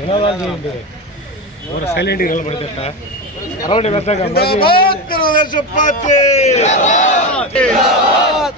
వినోదాలు చేయండి నిలబడితే అరవై పెద్దగా జిందాబాద్ తెలుగుదేశం పార్టీ!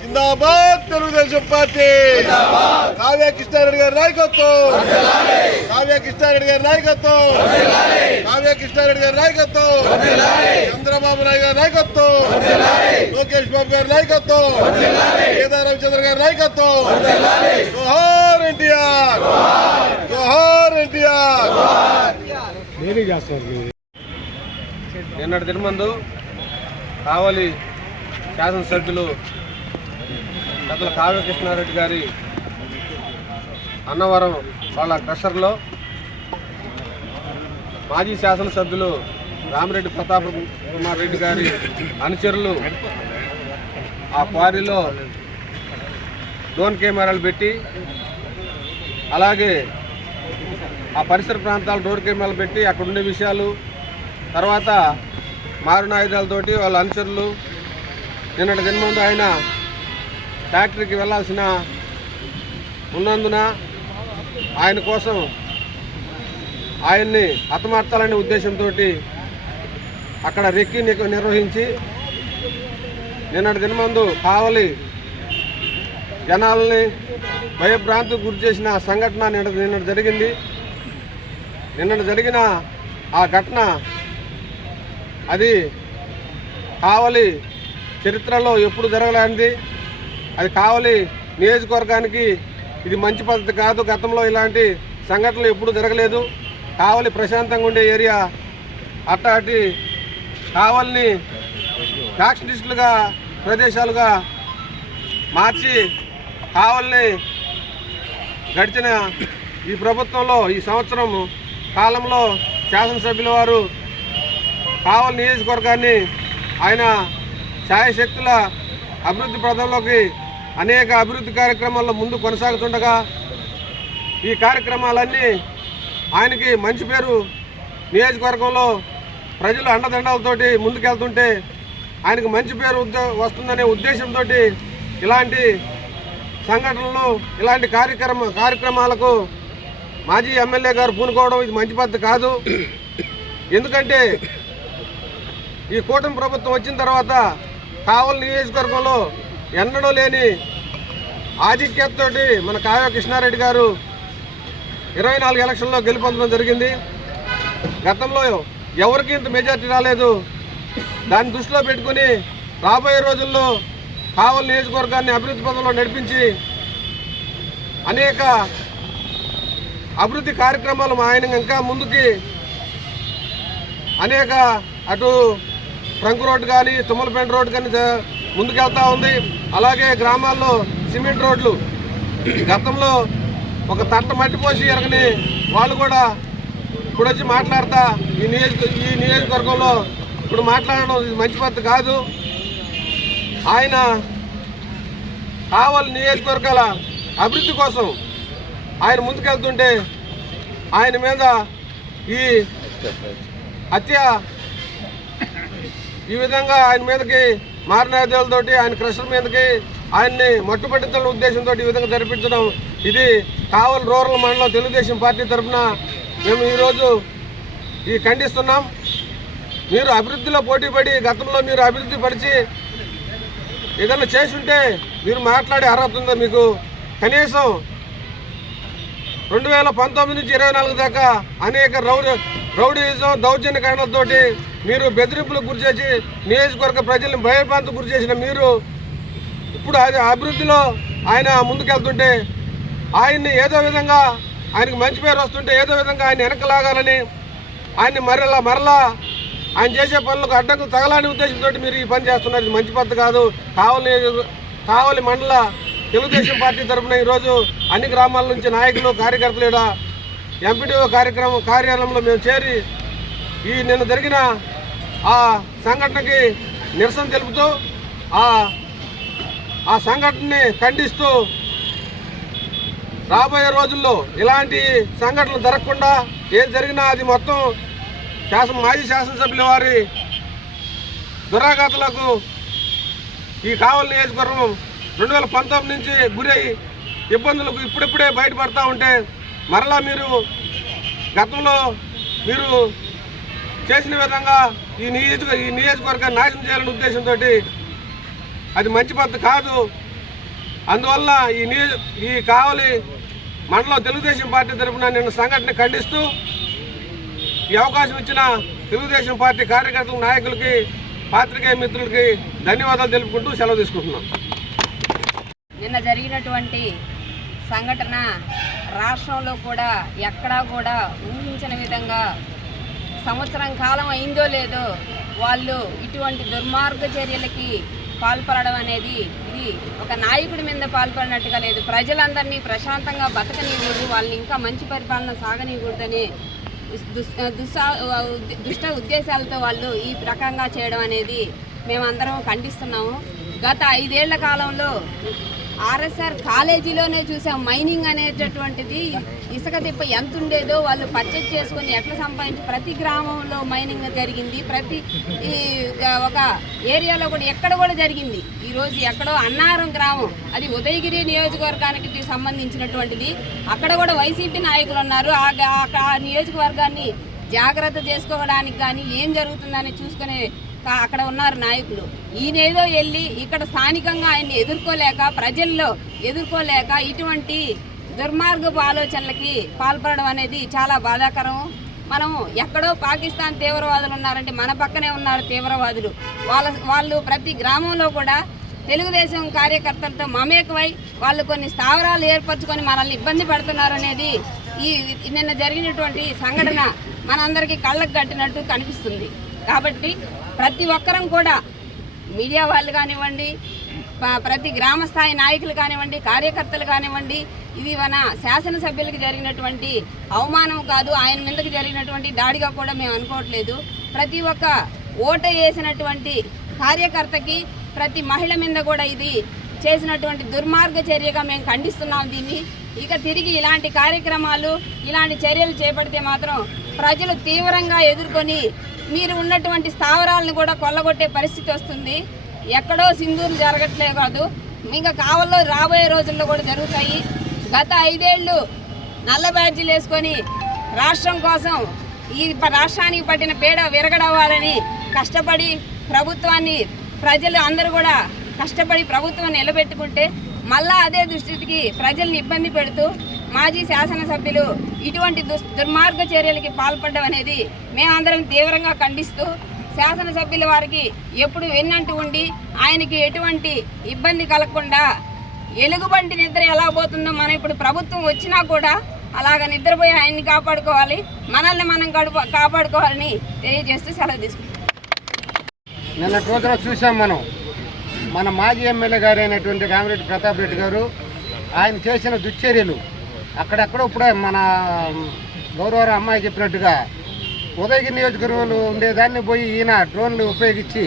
జిందాబాద్! తెలుగుదేశం పార్టీ! కావ్య కృష్ణారెడ్డి గారి నాయకత్వం! కావ్య కృష్ణారెడ్డి గారి నాయకత్వం! కావ్య కృష్ణారెడ్డి గారి నాయకత్వం! చంద్రబాబు నాయుడు గారి నాయకత్వం! లోకేష్ బాబు గారి నాయకత్వం! కేదా రవిచంద్ర గారి నాయకత్వం! జోహార్ ఎన్టీఆర్! జోహార్! ఎన్టీఆర్! నేనే చేస్తారు? నిన్నటి దినమందు కావలి శాసనసభ్యులు పెద్దల కావ్య కృష్ణారెడ్డి గారి అన్నవరం వాళ్ళ క్రషర్లో మాజీ శాసనసభ్యులు రామిరెడ్డి ప్రతాప్ కుమార్ రెడ్డి గారి అనుచరులు ఆ క్వారీలో డ్రోన్ కెమెరాలు పెట్టి అలాగే ఆ పరిసర ప్రాంతాలు డోర్ కెమెరాలు పెట్టి అక్కడ ఉండే విషయాలు తర్వాత మారున ఆయుధాలతోటి వాళ్ళ అనుచరులు నిన్నటి దినముందు ఆయన ఫ్యాక్టరీకి వెళ్ళాల్సిన ఉన్నందున ఆయన కోసం ఆయన్ని హతమార్చాలనే ఉద్దేశంతో అక్కడ రెక్కి నిర్వహించి నిన్నటి దినమందు కావలి జనాలని భయభ్రాంతికి గురి చేసిన సంఘటన నిన్న నిన్న జరిగింది. నిన్న జరిగిన ఆ ఘటన అది కావలి చరిత్రలో ఎప్పుడు జరగలేనిది. అది కావలి నియోజకవర్గానికి ఇది మంచి పద్ధతి కాదు. గతంలో ఇలాంటి సంఘటనలు ఎప్పుడు జరగలేదు. కావలి ప్రశాంతంగా ఉండే ఏరియా అట్టాటి కావలిని ఫ్యాక్షనిస్టులుగా ప్రదేశాలుగా మార్చి కావల్ని గడిచిన ఈ ప్రభుత్వంలో ఈ సంవత్సరం కాలంలో శాసనసభ్యుల వారు కావలి నియోజకవర్గాన్ని ఆయన ఛాయశక్తుల అభివృద్ధి ప్రదంలోకి అనేక అభివృద్ధి కార్యక్రమాల్లో ముందు కొనసాగుతుండగా ఈ కార్యక్రమాలన్నీ ఆయనకి మంచి పేరు నియోజకవర్గంలో ప్రజలు అండదండలతోటి ముందుకెళ్తుంటే ఆయనకు మంచి పేరు ఉద్యో వస్తుందనే ఉద్దేశంతో ఇలాంటి సంఘటనలు ఇలాంటి కార్యక్రమ కార్యక్రమాలకు మాజీ ఎమ్మెల్యే గారు పూనుకోవడం ఇది మంచి పద్ధతి కాదు. ఎందుకంటే ఈ కూటమి ప్రభుత్వం వచ్చిన తర్వాత కావలి నియోజకవర్గంలో ఎన్నడూ లేని ఆధిక్యతతోటి మన కావ్య కృష్ణారెడ్డి గారు ఇరవై నాలుగు ఎలక్షన్లో గెలుపొందడం జరిగింది. గతంలో ఎవరికి ఇంత మెజార్టీ రాలేదు. దాన్ని దృష్టిలో పెట్టుకుని రాబోయే రోజుల్లో కావలి నియోజకవర్గాన్ని అభివృద్ధి పదంలో నడిపించి అనేక అభివృద్ధి కార్యక్రమాలు మా ఆయన ఇంకా ముందుకి అనేక అటు ట్రంక్ రోడ్ కానీ తుమ్మలపేట రోడ్ కానీ ముందుకెళ్తా ఉంది. అలాగే గ్రామాల్లో సిమెంట్ రోడ్లు. గతంలో ఒక తట్ట మట్టి పోసి ఎరగని వాళ్ళు కూడా ఇప్పుడు వచ్చి మాట్లాడతా ఈ నియోజక ఈ నియోజకవర్గంలో ఇప్పుడు మాట్లాడడం ఇది మంచి పద్ధతి కాదు. ఆయన కావల్ నియోజకవర్గాల అభివృద్ధి కోసం ఆయన ముందుకెళ్తుంటే ఆయన మీద ఈ హత్య ఈ విధంగా ఆయన మీదకి మారణాయుధాలతోటి ఆయన క్రషర్ మీదకి ఆయన్ని మట్టుపెట్టించాలనే ఉద్దేశంతో ఈ విధంగా జరిపించడం ఇది కావల్ రూరల్ మండలం తెలుగుదేశం పార్టీ తరఫున మేము ఈరోజు ఈ ఖండిస్తున్నాం. మీరు అభివృద్ధిలో పోటీపడి గతంలో మీరు అభివృద్ధి పరిచి ఏదైనా చేసి ఉంటే మీరు మాట్లాడే అర్హత ఉందా మీకు? కనీసం రెండు వేల పంతొమ్మిది నుంచి ఇరవై నాలుగు దాకా అనేక రౌడీ రౌడీజం దౌర్జన్య కారణాలతోటి మీరు బెదిరింపులకు గురి చేసి నియోజకవర్గ ప్రజల్ని భయభ్రాంతికి గురి చేసిన మీరు ఇప్పుడు అది అభివృద్ధిలో ఆయన ముందుకెళ్తుంటే ఆయన్ని ఏదో విధంగా ఆయనకు మంచి పేరు వస్తుంటే ఏదో విధంగా ఆయన వెనక లాగాలని ఆయన్ని మరలా మరలా ఆయన చేసే పనులకు అడ్డంకులు తగలాని ఉద్దేశంతో మీరు ఈ పని చేస్తున్నారు. ఇది మంచి పద్ధతి కాదు. కావలి కావలి మండల తెలుగుదేశం పార్టీ తరఫున ఈరోజు అన్ని గ్రామాల నుంచి నాయకులు కార్యకర్తలు ఈడ ఎంపీడీఓ కార్యక్రమం కార్యాలయంలో మేము చేరి ఈ నిన్న జరిగిన ఆ సంఘటనకి నిరసన తెలుపుతూ ఆ ఆ సంఘటనని ఖండిస్తూ రాబోయే రోజుల్లో ఇలాంటి సంఘటనలు జరగకుండా ఏది జరిగినా అది మొత్తం శాసన మాజీ శాసనసభ్యుల వారి దురాఘాతలకు ఈ కావలి నియోజకవర్గం రెండు వేల పంతొమ్మిది నుంచి గురై ఇబ్బందులకు ఇప్పుడిప్పుడే బయటపడతా ఉంటే మరలా మీరు గతంలో మీరు చేసిన విధంగా ఈ నియోజక ఈ నియోజకవర్గాన్ని నాశనం చేయాలనే ఉద్దేశంతో అది మంచి పద్ధతి కాదు. అందువల్ల ఈ నియోజ ఈ కావలి మండలం తెలుగుదేశం పార్టీ తరఫున నిన్న సంఘటన ఖండిస్తూ ఈ అవకాశం ఇచ్చిన తెలుగుదేశం పార్టీ కార్యకర్తల నాయకులకి పాత్రికేయ మిత్రులకి ధన్యవాదాలు తెలుపుకుంటూ సెలవు తీసుకుంటున్నాం. నిన్న జరిగినటువంటి సంఘటన రాష్ట్రంలో కూడా ఎక్కడా కూడా ఊహించిన విధంగా సంవత్సరం కాలం అయిందో లేదో వాళ్ళు ఇటువంటి దుర్మార్గ చర్యలకి పాల్పడడం అనేది ఇది ఒక నాయకుడి మీద పాల్పడినట్టుగా లేదు. ప్రజలందరినీ ప్రశాంతంగా బతకనీయకూడదు వాళ్ళని ఇంకా మంచి పరిపాలన సాగనీయకూడదని దుస్సా- దుష్ట ఉద్దేశాలతో వాళ్ళు ఈ రకంగా చేయడం అనేది మేమందరం ఖండిస్తున్నాము. గత ఐదేళ్ళ కాలంలో ఆర్ఎస్ఆర్ కాలేజీలోనే చూసాం. మైనింగ్ అనేటటువంటిది ఇసుక తిప్ప ఎంత ఉండేదో వాళ్ళు పర్చేజ్ చేసుకొని ఎట్లా సంపాదించి ప్రతి గ్రామంలో మైనింగ్ జరిగింది. ప్రతి ఒక ఏరియాలో కూడా ఎక్కడ కూడా జరిగింది. ఈరోజు ఎక్కడో అన్నారం గ్రామం అది ఉదయగిరి నియోజకవర్గానికి సంబంధించినటువంటిది. అక్కడ కూడా వైసీపీ నాయకులు ఉన్నారు. ఆ నియోజకవర్గాన్ని జాగ్రత్త చేసుకోవడానికి కానీ ఏం జరుగుతుందని చూసుకునే అక్కడ ఉన్నారు నాయకులు. ఈయనేదో వెళ్ళి ఇక్కడ స్థానికంగా ఆయన్ని ఎదుర్కోలేక ప్రజల్లో ఎదుర్కోలేక ఇటువంటి దుర్మార్గపు ఆలోచనలకి పాల్పడడం అనేది చాలా బాధాకరం. మనం ఎక్కడో పాకిస్తాన్ తీవ్రవాదులు ఉన్నారంటే మన పక్కనే ఉన్నారు తీవ్రవాదులు. వాళ్ళ వాళ్ళు ప్రతి గ్రామంలో కూడా తెలుగుదేశం కార్యకర్తలతో మమేకమై వాళ్ళు కొన్ని స్థావరాలు ఏర్పరచుకొని మనల్ని ఇబ్బంది పెడుతున్నారు అనేది ఈ నిన్న జరిగినటువంటి సంఘటన మనందరికీ కళ్ళకు కట్టినట్టు కనిపిస్తుంది. కాబట్టి ప్రతి ఒక్కరం కూడా మీడియా వాళ్ళు కానివ్వండి ప్రతి గ్రామ స్థాయి నాయకులు కానివ్వండి కార్యకర్తలు కానివ్వండి ఇది మన శాసనసభ్యులకు జరిగినటువంటి అవమానం కాదు ఆయన మీదకి జరిగినటువంటి దాడిగా కూడా మేము అనుకోవట్లేదు. ప్రతి ఒక్క ఓట వేసినటువంటి కార్యకర్తకి ప్రతి మహిళ మీద కూడా ఇది చేసినటువంటి దుర్మార్గ చర్యగా మేము ఖండిస్తున్నాం దీన్ని. ఇక తిరిగి ఇలాంటి కార్యక్రమాలు ఇలాంటి చర్యలు చేపడితే మాత్రం ప్రజలు తీవ్రంగా ఎదుర్కొని మీరు ఉన్నటువంటి స్థావరాలను కూడా కొల్లగొట్టే పరిస్థితి వస్తుంది. ఎక్కడో సింధూరు జరగట్లే కాదు. ఇంకా కావల్లో రాబోయే రోజుల్లో కూడా జరుగుతాయి. గత ఐదేళ్ళు నల్ల బ్యాడ్జీలు వేసుకొని రాష్ట్రం కోసం ఈ రాష్ట్రానికి పట్టిన పీడ విరగడవ్వాలని కష్టపడి ప్రభుత్వాన్ని ప్రజలు అందరూ కూడా కష్టపడి ప్రభుత్వం నిలబెట్టుకుంటే మళ్ళా అదే దుస్థితికి ప్రజల్ని ఇబ్బంది పెడుతూ మాజీ శాసనసభ్యులు ఇటువంటి దుస్ దుర్మార్గ చర్యలకి పాల్పడడం అనేది మేమందరం తీవ్రంగా ఖండిస్తూ శాసనసభ్యుల వారికి ఎప్పుడు వెన్నంటూ ఉండి ఆయనకి ఎటువంటి ఇబ్బంది కలగకుండా ఎలుగుబంటి నిద్ర ఎలా పోతుందో మనం ఇప్పుడు ప్రభుత్వం వచ్చినా కూడా అలాగ నిద్రపోయి ఆయన్ని కాపాడుకోవాలి మనల్ని మనం గడుపు కాపాడుకోవాలని తెలియజేస్తూ సెలవు తీసుకుంటాం నిన్న చూసాం మనం. మన మాజీ ఎమ్మెల్యే గారు అయినటువంటి రామిరెడ్డి ప్రతాప్ రెడ్డి గారు ఆయన చేసిన దుశ్చర్యలు అక్కడెక్కడో ఇప్పుడే మన గౌరవ అమ్మాయి చెప్పినట్టుగా ఉదయగిరి నియోజకవర్గంలో ఉండేదాన్ని పోయి ఈయన డ్రోన్లు ఉపయోగించి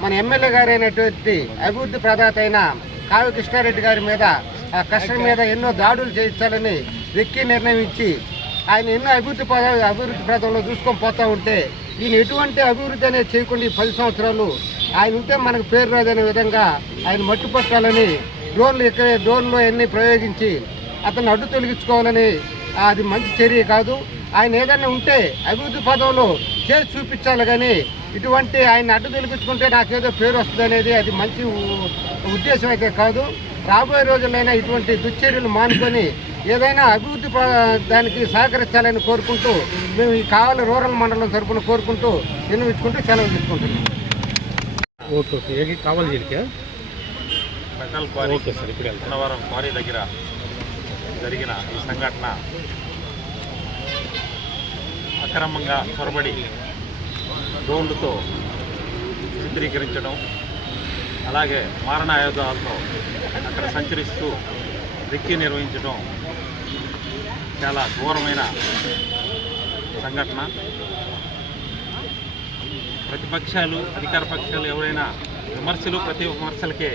మన ఎమ్మెల్యే గారు అయినటువంటి అభివృద్ధి ప్రదాత అయిన కావి కృష్ణారెడ్డి గారి మీద ఆ కష్టం మీద ఎన్నో దాడులు చేయించాలని వెక్కి నిర్ణయించి ఆయన ఎన్నో అభివృద్ధి పద అభివృద్ధి ప్రదంలో చూసుకొని పోతూ ఉంటే ఈయన ఎటువంటి అభివృద్ధి అనేది చేయకుండా ఈ పది సంవత్సరాలు ఆయన ఉంటే మనకు పేరు రాదనే విధంగా ఆయన మట్టుపట్టాలని డ్రోన్లు ఇక్కడ డ్రోన్లు అన్నీ ప్రయోగించి అతను అడ్డు తొలగించుకోవాలని అది మంచి చర్య కాదు. ఆయన ఏదైనా ఉంటే అభివృద్ధి పదంలో చేసి చూపించాలి కానీ ఇటువంటి ఆయన అడ్డు తొలగించుకుంటే నాకేదో పేరు వస్తుంది అనేది అది మంచి ఉద్దేశం అయితే కాదు. రాబోయే రోజులైనా ఇటువంటి దుశ్చర్యలు మానుకొని ఏదైనా అభివృద్ధి దానికి సహకరించాలని కోరుకుంటూ మేము ఈ కావాలి రూరల్ మండలం తరపున కోరుకుంటూ విన్నవించుకుంటూ సెలవు తీసుకుంటున్నాం. Okay okay. ఏకి కావాలి దీనికి మెటల్ క్వారీ ఓకే సార్ ఇప్పుడు వెళ్తాం. అన్నవరం క్వారీ దగ్గర జరిగిన ఈ సంఘటన అక్రమంగా చొరబడి డ్రోన్లతో చిత్రీకరించడం అలాగే మారణాయుధాలతో అక్కడ సంచరిస్తూ రెక్కి నిర్వహించడం చాలా ఘోరమైన సంఘటన. ప్రతిపక్షాలు అధికార పక్షాలు ఎవరైనా విమర్శలు ప్రతి విమర్శలకే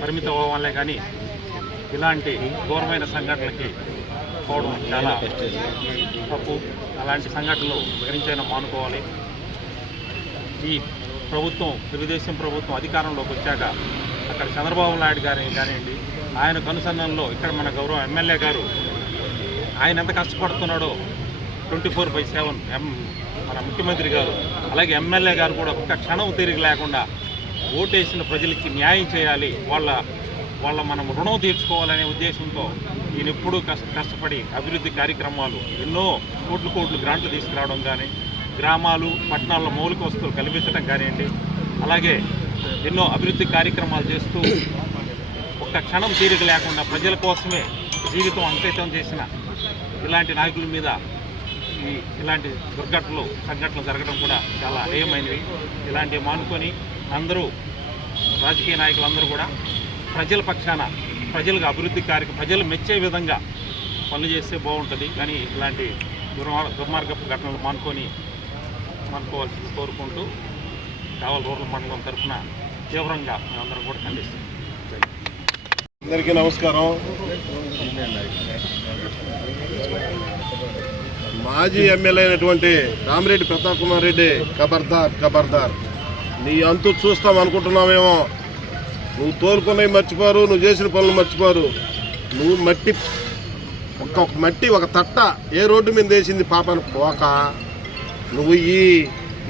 పరిమితం అవ్వాలే కానీ ఇలాంటి ఘోరమైన సంఘటనలకి పోవడం చాలా తప్పు. అలాంటి సంఘటనలు వివరించైనా మానుకోవాలి. ఈ ప్రభుత్వం తెలుగుదేశం ప్రభుత్వం అధికారంలోకి వచ్చాక అక్కడ చంద్రబాబు నాయుడు గారిని కానివ్వండి ఆయన అనుసంధానంలో ఇక్కడ మన గౌరవ ఎమ్మెల్యే గారు ఆయన ఎంత కష్టపడుతున్నాడో ట్వంటీ ఫోర్ బై సెవెన్ ఎం మన ముఖ్యమంత్రి గారు అలాగే ఎమ్మెల్యే గారు కూడా ఒక్క క్షణం తిరిగి లేకుండా ఓటేసిన ప్రజలకి న్యాయం చేయాలి వాళ్ళ వాళ్ళ మనం రుణం తీర్చుకోవాలనే ఉద్దేశంతో ఈయన ఎప్పుడూ కష్ట కష్టపడి అభివృద్ధి కార్యక్రమాలు ఎన్నో కోట్లు కోట్లు గ్రాంట్లు తీసుకురావడం కానీ గ్రామాలు పట్టణాల్లో మౌలిక వస్తువులు కల్పించడం కానివ్వండి అలాగే ఎన్నో అభివృద్ధి కార్యక్రమాలు చేస్తూ ఒక్క క్షణం తీరిక లేకుండా ప్రజల కోసమే జీవితం అంకితం చేసిన ఇలాంటి నాయకుల మీద ఈ ఇలాంటి దుర్ఘటనలు సంఘటనలు జరగడం కూడా చాలా హేయమైనవి ఇలాంటివి మానుకొని అందరూ రాజకీయ నాయకులందరూ కూడా ప్రజల పక్షాన ప్రజలకు అభివృద్ధి కార్యక్రమం ప్రజలు మెచ్చే విధంగా పనులు చేస్తే బాగుంటుంది. కానీ ఇలాంటి దుర్మార్ దుర్మార్గపు ఘటనలు మానుకొని మానుకోవాల్సింది కోరుకుంటూ కావల రోడ్ల మండలం తరఫున తీవ్రంగా మేమందరం కూడా ఖండిస్తాం అందరికీ నమస్కారం. మాజీ ఎమ్మెల్యే అయినటువంటి రామిరెడ్డి ప్రతాప్ కుమార్ రెడ్డి ఖబర్దార్ ఖబర్దార్ నీ అంతు చూస్తాం అనుకుంటున్నావేమో. నువ్వు తోలుకున్నవి మర్చిపోరు నువ్వు చేసిన పనులు మర్చిపోరు. నువ్వు మట్టి ఒక మట్టి ఒక తట్ట ఏ రోడ్డు మీద వేసింది పాపను పోక. నువ్వు ఈ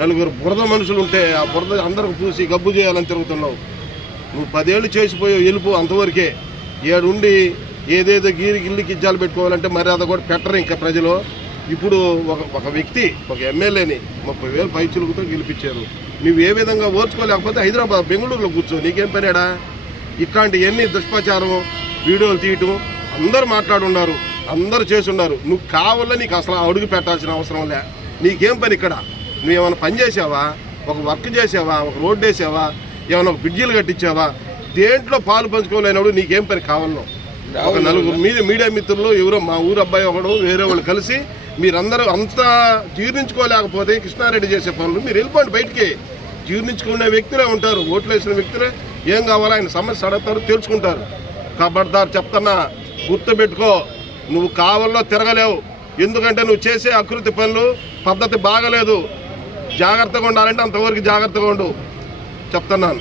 నలుగురు బురద మనుషులు ఉంటే ఆ బురద అందరికి చూసి గబ్బు చేయాలని తిరుగుతున్నావు. నువ్వు పదేళ్ళు చేసిపోయావు వెళ్ళిపో అంతవరకే. ఏడుండి ఏదేదో గీరి గిల్లి కిజ్జాలు పెట్టుకోవాలంటే మర్యాద కూడా పెట్టరు ఇంకా ప్రజలు. ఇప్పుడు ఒక ఒక వ్యక్తి ఒక ఎమ్మెల్యేని ముప్పై వేలు పైచులుగుతో గెలిపించారు. నువ్వు ఏ విధంగా ఓర్చుకోలేకపోతే హైదరాబాద్ బెంగళూరులో కూర్చో నీకేం పనేడా ఇట్లాంటి ఎన్ని దుష్ప్రచారం వీడియోలు తీయటం అందరూ మాట్లాడున్నారు అందరూ చేసి ఉన్నారు నువ్వు కావాలని నీకు అసలు అడుగు పెట్టాల్సిన అవసరం లే. నీకేం పని ఇక్కడ? నువ్వేమైనా పని చేసావా? ఒక వర్క్ చేసావా? ఒక రోడ్డు వేసావా? ఏమైనా ఒక బ్రిడ్జీలు కట్టించావా? దేంట్లో పాలు పంచుకోలేనప్పుడు నీకేం పని కావాలను ఒక నలుగురు మీద మీడియా మిత్రులు ఎవరో మా ఊరు అబ్బాయి ఒకడు వేరే వాళ్ళు కలిసి మీరందరూ అంతా జీర్ణించుకోలేకపోతే కృష్ణారెడ్డి చేసే పనులు మీరు వెళ్ళిపోండి బయటికి. జీర్ణించుకునే వ్యక్తులే ఉంటారు ఓట్లు వేసిన వ్యక్తులే. ఏం కావాలో ఆయన సమస్య అడుగుతారు తెలుసుకుంటారు. కబడ్దార్ చెప్తున్నా గుర్తుపెట్టుకో నువ్వు కావాలో తిరగలేవు. ఎందుకంటే నువ్వు చేసే అకృతి పనులు పద్ధతి బాగలేదు. జాగ్రత్తగా ఉండాలంటే అంతవరకు జాగ్రత్తగా ఉండు. చెప్తున్నాను.